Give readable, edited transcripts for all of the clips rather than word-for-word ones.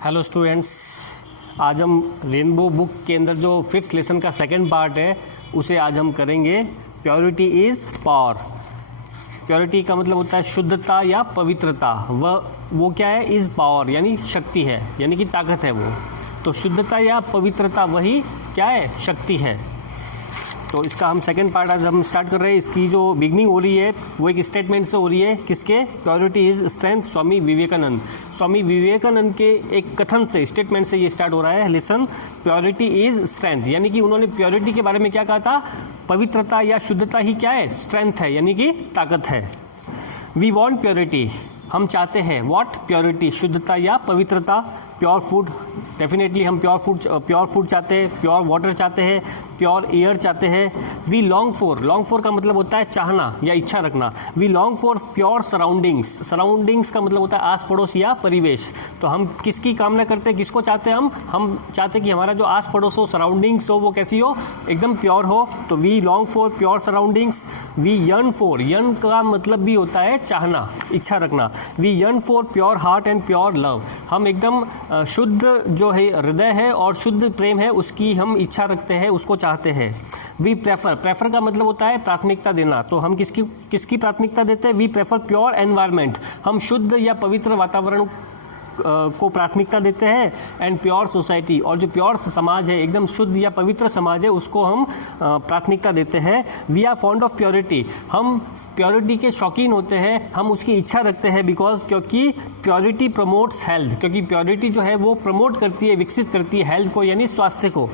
Hello students, आज हम rainbow book के अंदर जो 5th लेसन का सेकंड पार्ट है उसे आज हम करेंगे। Purity is power. प्योरिटी का मतलब होता है शुद्धता या पवित्रता। वो क्या है? इज़ पावर यानी शक्ति है, यानी कि ताकत है वो। तो शुद्धता या पवित्रता वही क्या है? शक्ति है। तो इसका हम सेकंड पार्ट आज हम स्टार्ट कर रहे हैं। इसकी जो बिगनिंग हो रही है वो एक स्टेटमेंट से हो रही है। किसके? Purity is strength, Swami Vivekananda. Swami Vivekananda के एक कथन से, स्टेटमेंट से ये स्टार्ट हो रहा है। लिसन, प्योरिटी इज स्ट्रेंथ, यानी कि उन्होंने प्योरिटी के बारे में क्या कहा था? पवित्रता या शुद्धता ही क्या है? स्ट्रेंथ है, यानी कि ताकत है। वी वॉन्ट प्योरिटी, हम चाहते हैं। व्हाट? प्योरिटी, शुद्धता या पवित्रता। प्योर फूड, डेफिनेटली हम प्योर फूड चाहते हैं। प्योर वाटर चाहते हैं। प्योर एयर चाहते हैं। वी लॉन्ग फॉर का मतलब होता है चाहना या इच्छा रखना। We long for pure surroundings. Surroundings का मतलब होता है आस पड़ोस या परिवेश। तो हम किसकी कामना करते हैं? किसको चाहते हैं? हम चाहते हैं कि हमारा जो आस पड़ोस हो, सराउंडिंग्स हो, वो कैसी हो? एकदम प्योर हो। तो we long for pure surroundings. We yearn for, yearn का मतलब भी होता है चाहना, इच्छा रखना। We yearn for pure heart and pure love. हम एकदम शुद्ध जो है हृदय है और शुद्ध प्रेम है, उसकी हम इच्छा रखते हैं, उसको चाहते हैं। वी प्रेफर का मतलब होता है प्राथमिकता देना। तो हम किसकी प्राथमिकता देते हैं? वी प्रेफर प्योर एनवायरनमेंट, हम शुद्ध या पवित्र वातावरण को प्राथमिकता देते हैं। एंड प्योर सोसाइटी, और जो प्योर समाज है, एकदम शुद्ध या पवित्र समाज है, उसको हम प्राथमिकता देते हैं। We are fond of purity, हम प्योरिटी के शौकीन होते हैं, हम उसकी इच्छा रखते हैं। बिकॉज क्योंकि प्योरिटी प्रमोट्स हेल्थ, क्योंकि प्योरिटी जो है वो प्रमोट करती है, विकसित करती है हेल्थ को, यानी स्वास्थ्य को।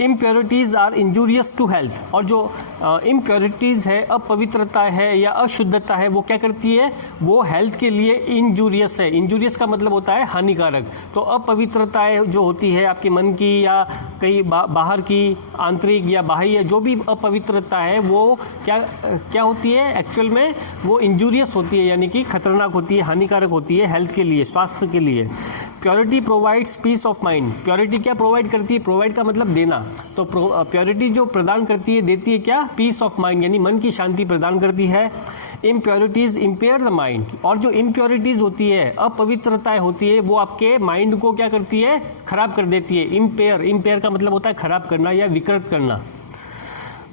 Impurities are injurious to health, और जो इम्प्योरिटीज़ है, अपवित्रता है या अशुद्धता है, वो क्या करती है? वो हेल्थ के लिए इंजूरियस है। इंजूरियस का मतलब होता है हानिकारक। तो अपवित्रताएं जो होती है आपके मन की या कहीं बाहर की, आंतरिक या बाह्य, जो भी अपवित्रता है वो क्या होती है? एक्चुअल में वो इंजूरियस होती है, यानी कि खतरनाक होती है, हानिकारक होती है हेल्थ के लिए, स्वास्थ्य के लिए। Purity provides peace of mind. Purity क्या प्रोवाइड करती है? प्रोवाइड का मतलब देना। तो प्योरिटी जो प्रदान करती है, देती है क्या? पीस ऑफ माइंड, यानी मन की शांति प्रदान करती है। इम्प्योरिटीज इम्पेयर द माइंड, और जो इम्प्योरिटीज होती है, अपवित्रताएं होती है, वो आपके माइंड को क्या करती है? खराब कर देती है। इम्पेयर का मतलब होता है खराब करना या विकृत करना।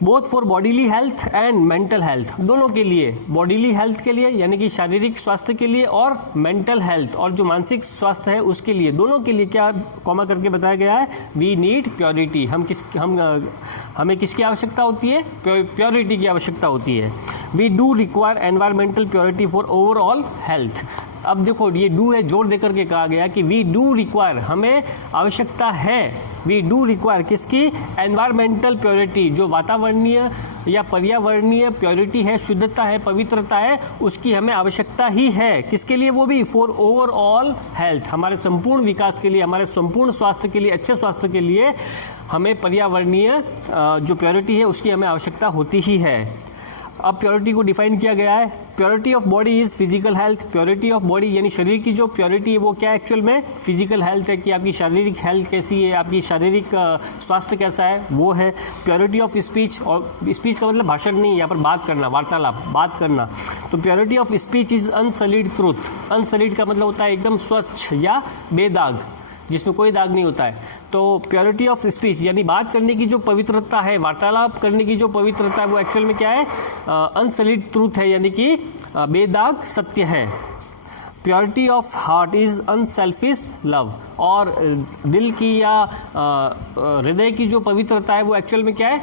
Both for bodily health and mental health, दोनों के लिए, बॉडीली हेल्थ के लिए यानी कि शारीरिक स्वास्थ्य के लिए, और मेंटल हेल्थ और जो मानसिक स्वास्थ्य है उसके लिए, दोनों के लिए क्या कॉमा करके बताया गया है? We need purity. हमें किसकी आवश्यकता होती है? प्योरिटी की आवश्यकता होती है। We do require environmental purity for overall health. अब देखो, ये डू है, जोर देकर के कहा गया कि वी डू रिक्वायर, हमें आवश्यकता है। वी डू रिक्वायर किसकी? एनवायरमेंटल प्योरिटी, जो वातावरणीय या पर्यावरणीय प्योरिटी है, शुद्धता है, पवित्रता है, उसकी हमें आवश्यकता ही है। किसके लिए? वो भी फॉर ओवरऑल हेल्थ, हमारे संपूर्ण विकास के लिए, हमारे संपूर्ण स्वास्थ्य के लिए, अच्छे स्वास्थ्य के लिए हमें पर्यावरणीय जो प्योरिटी है उसकी हमें आवश्यकता होती ही है। अब प्योरिटी को डिफाइन किया गया है। Purity of body is physical health. Purity of body यानी शरीर की जो प्योरिटी है वो क्या है? एक्चुअल में फिजिकल हेल्थ है, कि आपकी शारीरिक हेल्थ कैसी है, आपकी शारीरिक स्वास्थ्य कैसा है, वो है। प्योरिटी ऑफ स्पीच, और स्पीच का मतलब भाषण नहीं, यहाँ पर बात करना, वार्तालाप, बात करना। तो purity of speech is unsullied truth. Unsullied का मतलब होता है एकदम स्वच्छ या बेदाग, जिसमें कोई दाग नहीं होता है। तो प्योरिटी ऑफ स्पीच यानी बात करने की जो पवित्रता है, वार्तालाप करने की जो पवित्रता है, वो एक्चुअल में क्या है? अनसलीड ट्रूथ है, यानी कि बेदाग सत्य है। Purity of heart is unselfish love, और दिल की या हृदय की जो पवित्रता है वो एक्चुअल में क्या है?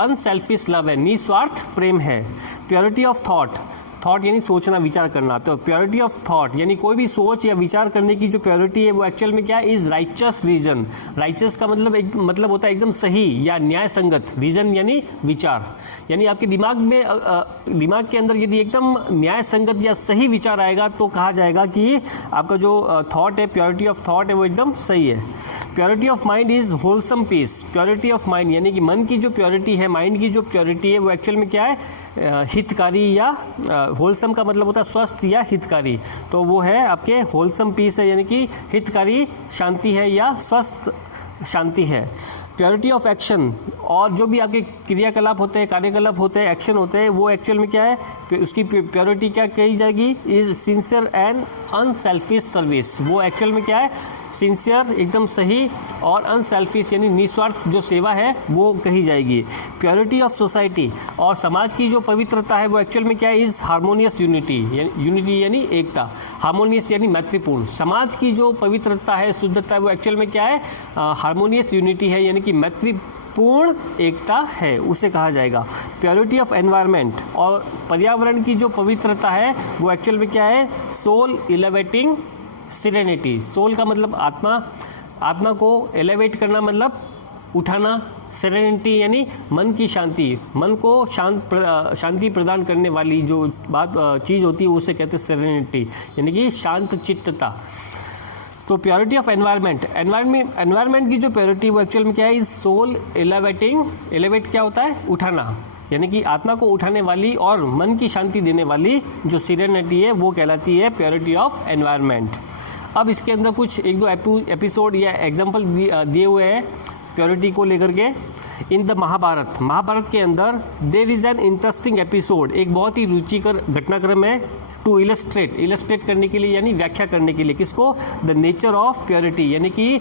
अनसेल्फिश लव है, निस्वार्थ प्रेम है। प्योरिटी ऑफ थॉट यानी सोचना, विचार करना। तो प्योरिटी ऑफ थॉट यानी कोई भी सोच या विचार करने की जो प्योरिटी है वो एक्चुअल में क्या है? Is righteous reason. राइचस का मतलब होता है एकदम सही या न्याय संगत। रीजन यानी विचार, यानी आपके दिमाग के अंदर यदि एकदम न्याय संगत या सही विचार आएगा तो कहा जाएगा कि आपका जो थॉट है, प्योरिटी ऑफ थॉट है, वो एकदम सही है। Purity of mind is wholesome peace. Purity of mind यानी कि मन की जो प्योरिटी है, माइंड की जो प्योरिटी है, वो एक्चुअल में क्या है? हितकारी या होलसम का मतलब होता है स्वस्थ या हितकारी। तो वो है आपके होलसम पीस है, यानी कि हितकारी शांति है या स्वस्थ शांति है। प्योरिटी ऑफ एक्शन, और जो भी आपके क्रियाकलाप होते हैं, कार्यकलाप होते हैं, एक्शन होते हैं, वो एक्चुअल में क्या है, उसकी प्योरिटी क्या कही जाएगी, is sincere and unselfish service. वो एक्चुअल में क्या है, सिंसियर एकदम सही और अनसेल्फिश यानी निस्वार्थ जो सेवा है वो कही जाएगी। प्योरिटी ऑफ सोसाइटी, और समाज की जो पवित्रता है वो एक्चुअल में क्या है, इज हार्मोनियस यूनिटी, यूनिटी यानी एकता, हार्मोनियस यानी मैत्रीपूर्ण। समाज की जो पवित्रता है, शुद्धता है, वो एक्चुअल में क्या है, हार्मोनियस यूनिटी है, यानी कि मैत्रीपूर्ण एकता है, उसे कहा जाएगा। प्योरिटी ऑफ एनवायरनमेंट, और पर्यावरण की जो पवित्रता है वो एक्चुअल में क्या है, सोल इलेवेटिंग सिरेनिटी। सोल का मतलब आत्मा, आत्मा को एलिवेट करना मतलब उठाना, सेरेनिटी यानी मन की शांति, मन को शांति प्रदान करने वाली जो बात चीज़ होती है उसे कहते हैं सेरेनिटी, यानी कि शांत चित्तता। तो प्योरिटी ऑफ एनवायरनमेंट, एनवायरनमेंट की जो प्योरिटी वो एक्चुअल में क्या है, इज सोल एलिवेटिंग। एलिवेट क्या होता है, उठाना, यानी कि आत्मा को उठाने वाली और मन की शांति देने वाली जो सीरेनिटी है वो कहलाती है प्योरिटी ऑफ एनवायरनमेंट। अब इसके अंदर कुछ एक दो एपिसोड या एग्जाम्पल दिए हुए हैं प्योरिटी को लेकर के। इन द महाभारत, महाभारत के अंदर there is an interesting episode, एक बहुत ही रुचिकर घटनाक्रम है, टू इलस्ट्रेट करने के लिए यानी व्याख्या करने के लिए, किसको, द नेचर ऑफ प्योरिटी, यानी कि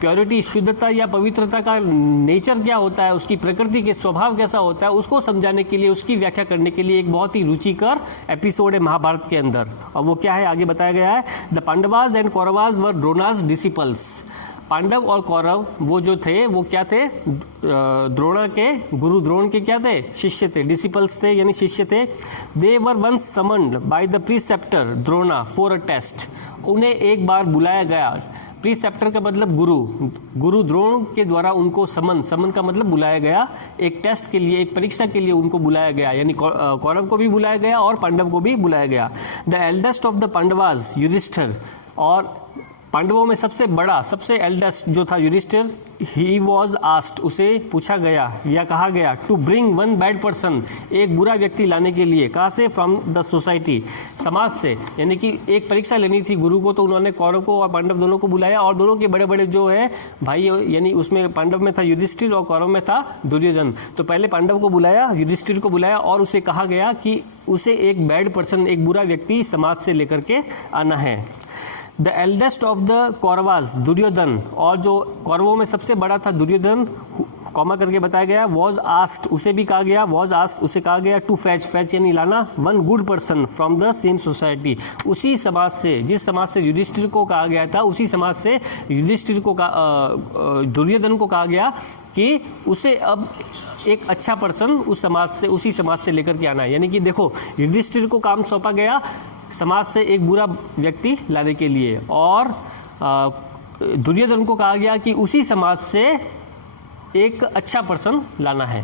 प्योरिटी, शुद्धता या पवित्रता का नेचर क्या होता है, उसकी प्रकृति के स्वभाव कैसा होता है, उसको समझाने के लिए, उसकी व्याख्या करने के लिए एक बहुत ही रुचिकर एपिसोड है महाभारत के अंदर। और वो क्या है, आगे बताया गया है, the Pandavas and Kauravas were Drona's disciples. Pandav और कौरव वो जो थे वो क्या थे, द्रोणा के, गुरु द्रोण के क्या थे, शिष्य थे, डिसिपल्स थे यानी शिष्य थे। They were once summoned by the preceptor Drona for a test. उन्हें एक बार बुलाया गया, प्रीसेप्टर का मतलब गुरु द्रोण के द्वारा उनको समन का मतलब बुलाया गया, एक टेस्ट के लिए, एक परीक्षा के लिए उनको बुलाया गया, यानी कौरव को भी बुलाया गया और पांडव को भी बुलाया गया। The eldest of the Pandavas Yudhishthira, और पांडवों में सबसे बड़ा, सबसे एल्डेस्ट जो था युधिष्ठिर, ही वॉज आस्क्ड, उसे पूछा गया या कहा गया, to bring one bad person, एक बुरा व्यक्ति लाने के लिए, कहाँ से, फ्रॉम द सोसाइटी, समाज से, यानी कि एक परीक्षा लेनी थी गुरु को, तो उन्होंने कौरव को और पांडव दोनों को बुलाया, और दोनों के बड़े बड़े जो है भाई, यानी उसमें पांडव में था युधिष्ठिर और कौरव में था दुर्योधन। तो पहले पांडव को बुलाया, युधिष्ठिर को बुलाया, और उसे कहा गया कि उसे एक बैड पर्सन, एक बुरा व्यक्ति समाज से लेकर के आना है। The eldest of the Kauravas Duryodhan, और जो कौरवों में सबसे बड़ा था दुर्योधन, कॉमा करके बताया गया, वॉज आस्क्ड, उसे भी कहा गया, वॉज आस्क्ड उसे कहा गया, टू फैच यानी लाना, one good person from the same society, उसी समाज से, जिस समाज से युधिष्ठिर को कहा गया था, उसी समाज से युधिष्ठिर को दुर्योधन को कहा गया कि उसे अब एक अच्छा पर्सन उस समाज से, उसी समाज से लेकर के आना है। यानी कि देखो, युधिष्ठिर को काम सौंपा गया समाज से एक बुरा व्यक्ति लाने के लिए, और दुर्योधन को कहा गया कि उसी समाज से एक अच्छा पर्सन लाना है।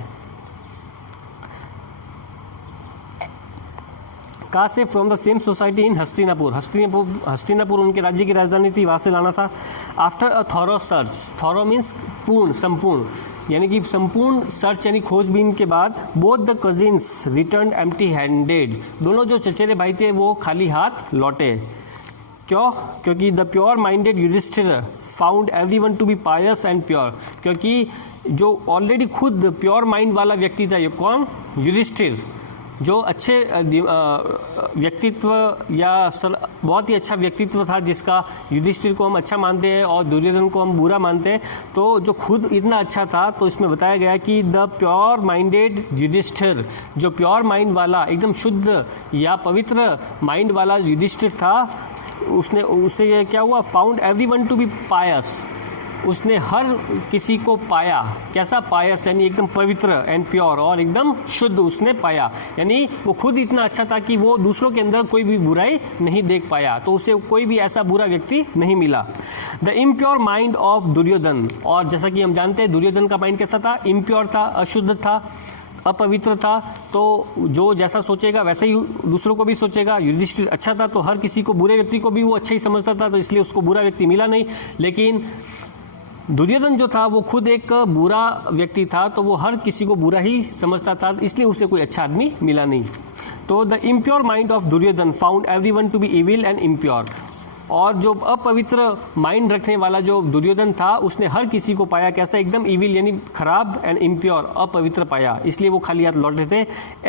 कहाँ से, from the same society in Hastinapur, Hastinapur उनके राज्य की राजधानी थी, वहाँ से लाना था। After a thorough search, thorough means पूर्ण, संपूर्ण, यानी कि संपूर्ण सर्च यानी खोजबीन के बाद, both the cousins return empty handed, दोनों जो चचेरे भाई थे वो खाली हाथ लौटे। क्यों, क्योंकि the pure minded Yudhishthira found everyone to be pious and pure, क्योंकि जो ऑलरेडी खुद प्योर माइंड वाला व्यक्ति था, ये कौन, युधिष्ठिर, जो अच्छे व्यक्तित्व या बहुत ही अच्छा व्यक्तित्व था, जिसका युधिष्ठिर को हम अच्छा मानते हैं और दुर्योधन को हम बुरा मानते हैं, तो जो खुद इतना अच्छा था, तो इसमें बताया गया कि द प्योर माइंडेड युधिष्ठिर, जो प्योर माइंड वाला, एकदम शुद्ध या पवित्र माइंड वाला युधिष्ठिर था, उससे क्या हुआ, फाउंड एवरीवन टू बी पायस, उसने हर किसी को पाया, कैसा, पायस यानी एकदम पवित्र एंड प्योर, और एकदम शुद्ध उसने पाया, यानी वो खुद इतना अच्छा था कि वो दूसरों के अंदर कोई भी बुराई नहीं देख पाया, तो उसे कोई भी ऐसा बुरा व्यक्ति नहीं मिला। The impure mind of Duryodhana, और जैसा कि हम जानते हैं दुर्योधन का माइंड कैसा था, इम्प्योर था, अशुद्ध था, अपवित्र था, तो जो जैसा सोचेगा वैसे ही दूसरों को भी सोचेगा। युधिष्ठिर अच्छा था तो हर किसी को, बुरे व्यक्ति को भी वो अच्छा ही समझता था, तो इसलिए उसको बुरा व्यक्ति मिला नहीं। लेकिन दुर्योधन जो था वो खुद एक बुरा व्यक्ति था, तो वो हर किसी को बुरा ही समझता था, इसलिए उसे कोई अच्छा आदमी मिला नहीं। तो the impure mind of Duryodhana found everyone to be evil and impure, और जो अपवित्र माइंड रखने वाला जो दुर्योधन था उसने हर किसी को पाया कैसा, एकदम इविल यानी खराब एंड इम्प्योर, अपवित्र पाया, इसलिए वो खाली हाथ लौटे थे।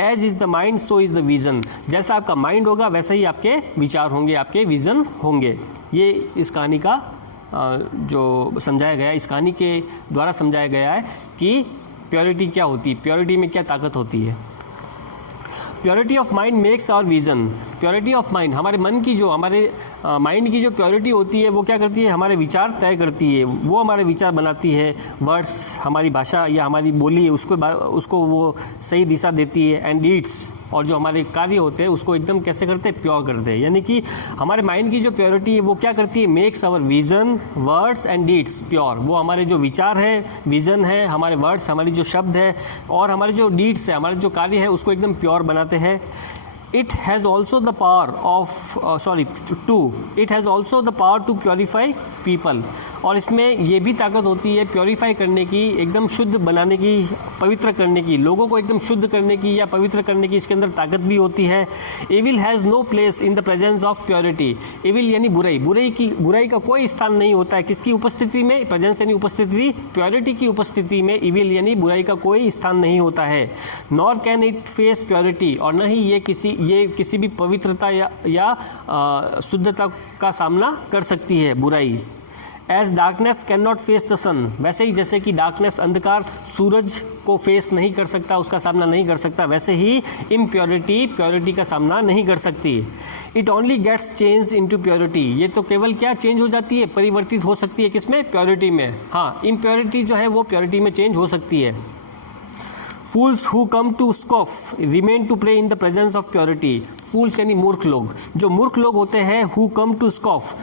As is the mind so is the vision, जैसा आपका माइंड होगा वैसे ही आपके विचार होंगे, आपके विजन होंगे। ये इस कहानी का जो समझाया गया, इस कहानी के द्वारा समझाया गया है कि प्योरिटी क्या होती है, प्योरिटी में क्या ताकत होती है। Purity of mind makes our vision, purity of mind, हमारे मन की जो, हमारे माइंड की जो प्योरिटी होती है वो क्या करती है, हमारे विचार तय करती है, वो हमारे विचार बनाती है। वर्ड्स, हमारी भाषा या हमारी बोली है उसको वो सही दिशा देती है। एंड डीड्स, और जो हमारे कार्य होते हैं उसको एकदम कैसे करते हैं, प्योर करते हैं। यानी कि हमारे माइंड की जो प्योरिटी है वो क्या करती है, makes our vision, words and deeds pure. वो हमारे जो विचार है, विजन है, हमारे वर्ड्स, हमारी जो शब्द है और हमारे जो डीड्स है, हमारे जो कार्य है उसको एकदम प्योर बनाते हैं। It has also the power to purify people, और इसमें ये भी ताकत होती है प्योरीफाई करने की, एकदम शुद्ध बनाने की, पवित्र करने की, लोगों को एकदम शुद्ध करने की या पवित्र करने की इसके अंदर ताकत भी होती है। Evil has no place in the presence of purity, evil यानी बुराई का कोई स्थान नहीं होता है किसकी उपस्थिति में, प्रेजेंस यानी उपस्थिति, प्योरिटी की उपस्थिति में evil यानी बुराई का कोई स्थान नहीं होता है। Nor can it face purity, और न ही ये किसी भी पवित्रता या शुद्धता का सामना कर सकती है बुराई। As darkness can not face the sun, वैसे ही जैसे कि डार्कनेस, अंधकार सूरज को फेस नहीं कर सकता, उसका सामना नहीं कर सकता, वैसे ही इम्प्योरिटी प्योरिटी का सामना नहीं कर सकती। It only gets change into purity, ये तो केवल क्या चेंज हो जाती है, परिवर्तित हो सकती है किसमें, प्योरिटी में। हाँ, इम्प्योरिटी जो है वो प्योरिटी में चेंज हो सकती है। Fools who come to scoff remain to pray in the presence of purity, fools यानी मूर्ख लोग, जो मूर्ख लोग होते हैं, हु कम टू स्कॉफ,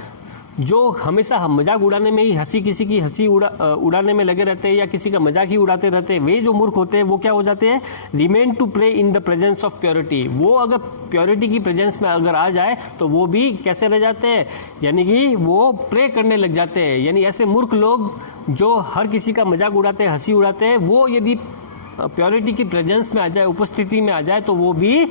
जो हमेशा मजाक उड़ाने में ही किसी की हंसी उड़ाने में लगे रहते हैं या किसी का मजाक ही उड़ाते रहते हैं, वे जो मूर्ख होते हैं वो क्या हो जाते हैं, remain to pray in the presence of purity. वो अगर प्योरिटी की प्रेजेंस में अगर आ जाए तो वो भी कैसे रह जाते हैं, यानी कि वो प्रे करने लग जाते हैं। यानी ऐसे मूर्ख लोग जो हर किसी का मजाक उड़ाते हैं, हंसी उड़ाते हैं, वो यदि प्योरिटी की प्रेजेंस में आ जाए, उपस्थिति में आ जाए, तो वो भी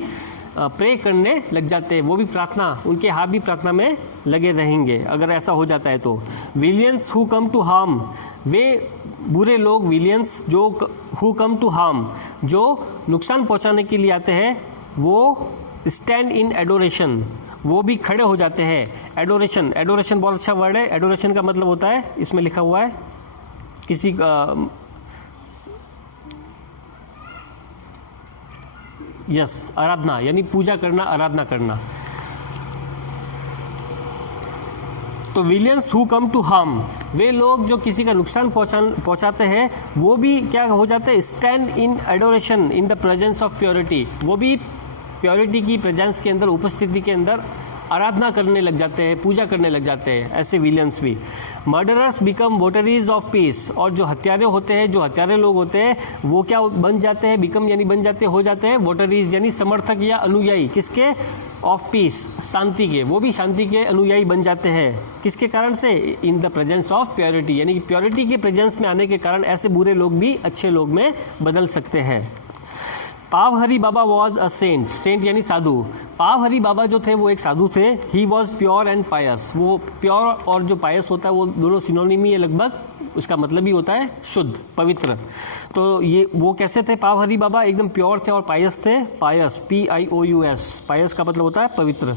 प्रे करने लग जाते हैं, वो भी प्रार्थना, उनके हाथ भी प्रार्थना में लगे रहेंगे अगर ऐसा हो जाता है तो। Villains who come to harm, वे बुरे लोग, विलियंस जो हु कम टू हार्म, जो नुकसान पहुंचाने के लिए आते हैं, वो स्टैंड इन एडोरेशन, वो भी खड़े हो जाते हैं। एडोरेशन बहुत अच्छा वर्ड है। एडोरेशन का मतलब होता है, इसमें लिखा हुआ है, किसी का आराधना, यानी पूजा करना, आराधना करना। तो villains who come to harm, वे लोग जो किसी का नुकसान पहुंचाते हैं, वो भी क्या हो जाते हैं, stand in adoration in the presence of purity, वो भी प्योरिटी की प्रेजेंस के अंदर, उपस्थिति के अंदर आराधना करने लग जाते हैं, पूजा करने लग जाते हैं, ऐसे विलियंस भी। मर्डरर्स बिकम वोटरीज ऑफ पीस, और जो हत्यारे होते हैं, जो हत्यारे लोग होते हैं, वो क्या बन जाते हैं, बिकम यानी बन जाते, हो जाते हैं, वोटरीज यानी समर्थक या अनुयायी, किसके, ऑफ पीस, शांति के, वो भी शांति के अनुयायी बन जाते हैं। किसके कारण से, इन द प्रेजेंस ऑफ प्योरिटी, यानी कि प्योरिटी के प्रेजेंस में आने के कारण ऐसे बुरे लोग भी अच्छे लोग में बदल सकते हैं। पावहरी बाबा वॉज अ सेंट, सेंट यानी साधु। पावहरी बाबा जो थे वो एक साधु थे। ही वॉज प्योर एंड पायस, वो प्योर और जो पायस होता है वो दोनों सिनोनिमी है लगभग, उसका मतलब ही होता है शुद्ध, पवित्र। तो ये वो कैसे थे पावहरी बाबा, एकदम प्योर थे और पायस थे। पायस, PIOUS, पायस का मतलब होता है पवित्र।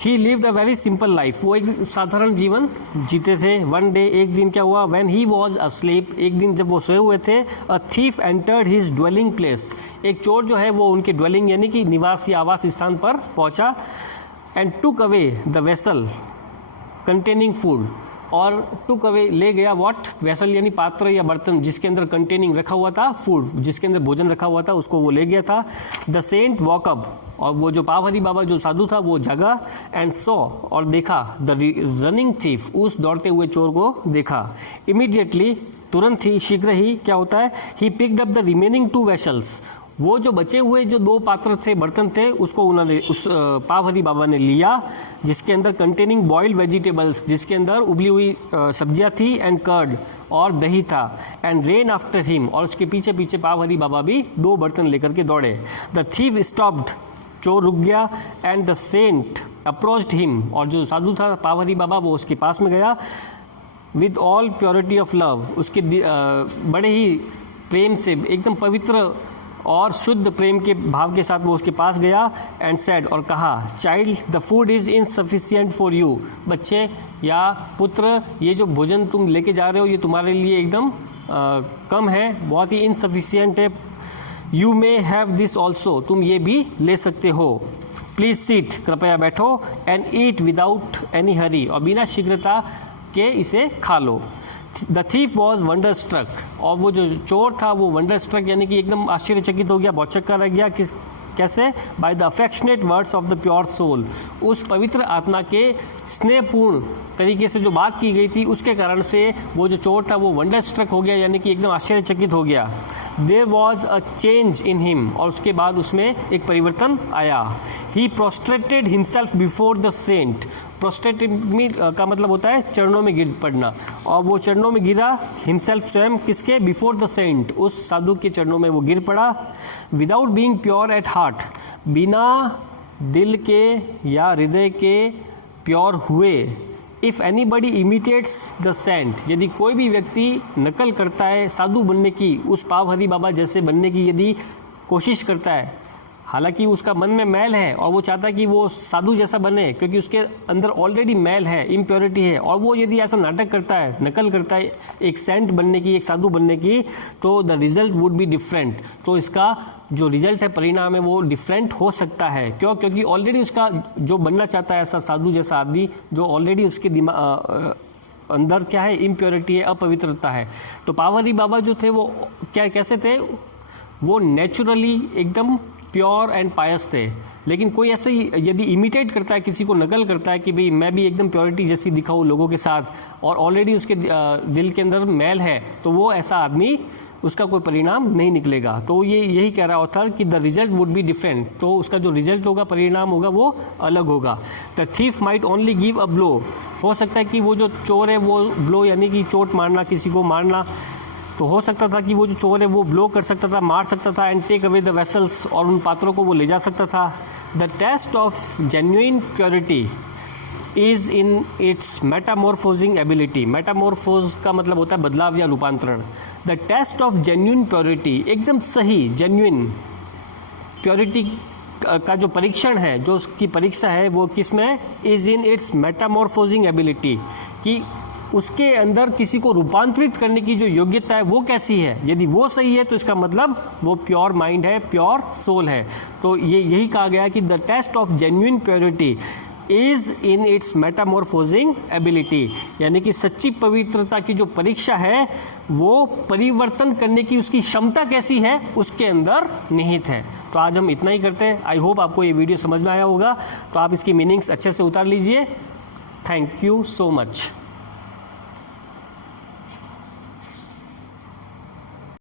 ही lived a very simple life, वो एक साधारण जीवन जीते थे। वन डे, एक दिन क्या हुआ, व्हेन ही वॉज अस्लीप, एक दिन जब वो सोए हुए थे, a thief entered his dwelling place, एक चोर जो है वो उनके ड्वेलिंग यानी कि निवास या आवास स्थान पर पहुंचा। And took away the vessel containing food, और टुक अवे ले गया व्हाट, वेसल यानी पात्र या बर्तन जिसके अंदर कंटेनिंग रखा हुआ था, फूड जिसके अंदर भोजन रखा हुआ था, उसको वो ले गया था। द सेंट वॉक अप, और वो जो पावहरी बाबा जो साधु था वो जगा, एंड सॉ, और देखा, द रनिंग थीफ, उस दौड़ते हुए चोर को देखा। इमीडिएटली, तुरंत ही, शीघ्र ही क्या होता है, he picked up the remaining 2 vessels, वो जो बचे हुए जो 2 पात्र थे, बर्तन थे, उसको उन्होंने, उस पावहरी बाबा ने लिया, जिसके अंदर कंटेनिंग बॉइल्ड वेजिटेबल्स, जिसके अंदर उबली हुई सब्जियां थी, एंड कर्ड, और दही था। एंड रेन आफ्टर हिम, और उसके पीछे पीछे पावहरी बाबा भी 2 बर्तन लेकर के दौड़े। द थीफ स्टॉप्ड चोर रुक गया and the saint approached him, और जो साधु था पावरी बाबा वो उसके पास में गया with all purity of love, उसके बड़े ही प्रेम से, एकदम पवित्र और शुद्ध प्रेम के भाव के साथ वो उसके पास गया एंड सेड, और कहा, child the food is insufficient for you, बच्चे या पुत्र ये जो भोजन तुम लेके जा रहे हो ये तुम्हारे लिए एकदम कम है, बहुत ही इनसफिशिएंट है, you may have this also, तुम ये भी ले सकते हो, प्लीज सीट, कृपया बैठो, and eat without any hurry, और बिना शीघ्रता के इसे खा लो। The thief was wonderstruck, और वो जो चोर था वो वंडर स्ट्रक यानी कि एकदम आश्चर्यचकित हो गया, भौचक्का रह गया, कैसे, by the affectionate words of the pure soul, उस पवित्र आत्मा के स्नेहपूर्ण तरीके से जो बात की गई थी उसके कारण से वो जो चोर था वो वंडर स्ट्रक हो गया, यानी कि एकदम आश्चर्यचकित हो गया। There was a change in him, और उसके बाद उसमें एक परिवर्तन आया। He prostrated himself before the saint, prostrated का मतलब होता है चरणों में गिर पड़ना, और वो चरणों में गिरा, हिमसेल्फ स्वयं किसके, बिफोर द सेंट, उस साधु के चरणों में वो गिर पड़ा। Without being pure at heart, बिना दिल के या हृदय के प्योर हुए। If anybody imitates the saint, यदि कोई भी व्यक्ति नकल करता है साधु बनने की, उस पावहरी बाबा जैसे बनने की यदि कोशिश करता है, हालांकि उसका मन में मैल है और वो चाहता है कि वो साधु जैसा बने क्योंकि उसके अंदर ऑलरेडी मैल है, इम्प्योरिटी है, और वो यदि ऐसा नाटक करता है, नकल करता है एक सेंट बनने की, एक साधु बनने की, तो the result would be different, तो इसका जो रिजल्ट है, परिणाम है, वो डिफरेंट हो सकता है। क्यों? क्योंकि ऑलरेडी उसका जो बनना चाहता है ऐसा साधु जैसा आदमी, जो ऑलरेडी उसके दिमाग अंदर क्या है, इम्प्योरिटी है, अपवित्रता है। तो पावरी बाबा जो थे वो क्या कैसे थे, वो नेचुरली एकदम प्योर एंड पायस थे, लेकिन कोई ऐसे ही यदि इमिटेट करता है, किसी को नकल करता है कि भाई मैं भी एकदम प्योरिटी जैसी दिखाऊं लोगों के साथ, और ऑलरेडी उसके दिल के अंदर मैल है, तो वो ऐसा आदमी, उसका कोई परिणाम नहीं निकलेगा। तो ये यही कह रहा ऑथर कि the result would be different, तो उसका जो रिजल्ट होगा, परिणाम होगा, वो अलग होगा। The thief might only give a blow, हो सकता है कि वो जो चोर है वो ब्लो यानी कि चोट मारना, किसी को मारना, तो हो सकता था कि वो जो चोर है वो ब्लो कर सकता था, मार सकता था, and take away the vessels, और उन पात्रों को वो ले जा सकता था। The test of genuine purity is in its metamorphosing ability, metamorphose का मतलब होता है बदलाव या रूपांतरण। The test of genuine purity, एकदम सही जेन्युइन प्योरिटी का जो परीक्षण है, जो उसकी परीक्षा है, वो किस में, is in its metamorphosing ability, कि उसके अंदर किसी को रूपांतरित करने की जो योग्यता है वो कैसी है। यदि वो सही है तो इसका मतलब वो प्योर माइंड है, प्योर सोल है। तो ये यही कहा गया कि the test of genuine purity is in its metamorphosing ability, यानी कि सच्ची पवित्रता की जो परीक्षा है वो परिवर्तन करने की उसकी क्षमता कैसी है, उसके अंदर निहित है। तो आज हम इतना ही करते हैं। आई होप आपको ये वीडियो समझ में आया होगा, तो आप इसकी मीनिंग्स अच्छे से उतार लीजिए। Thank you so much.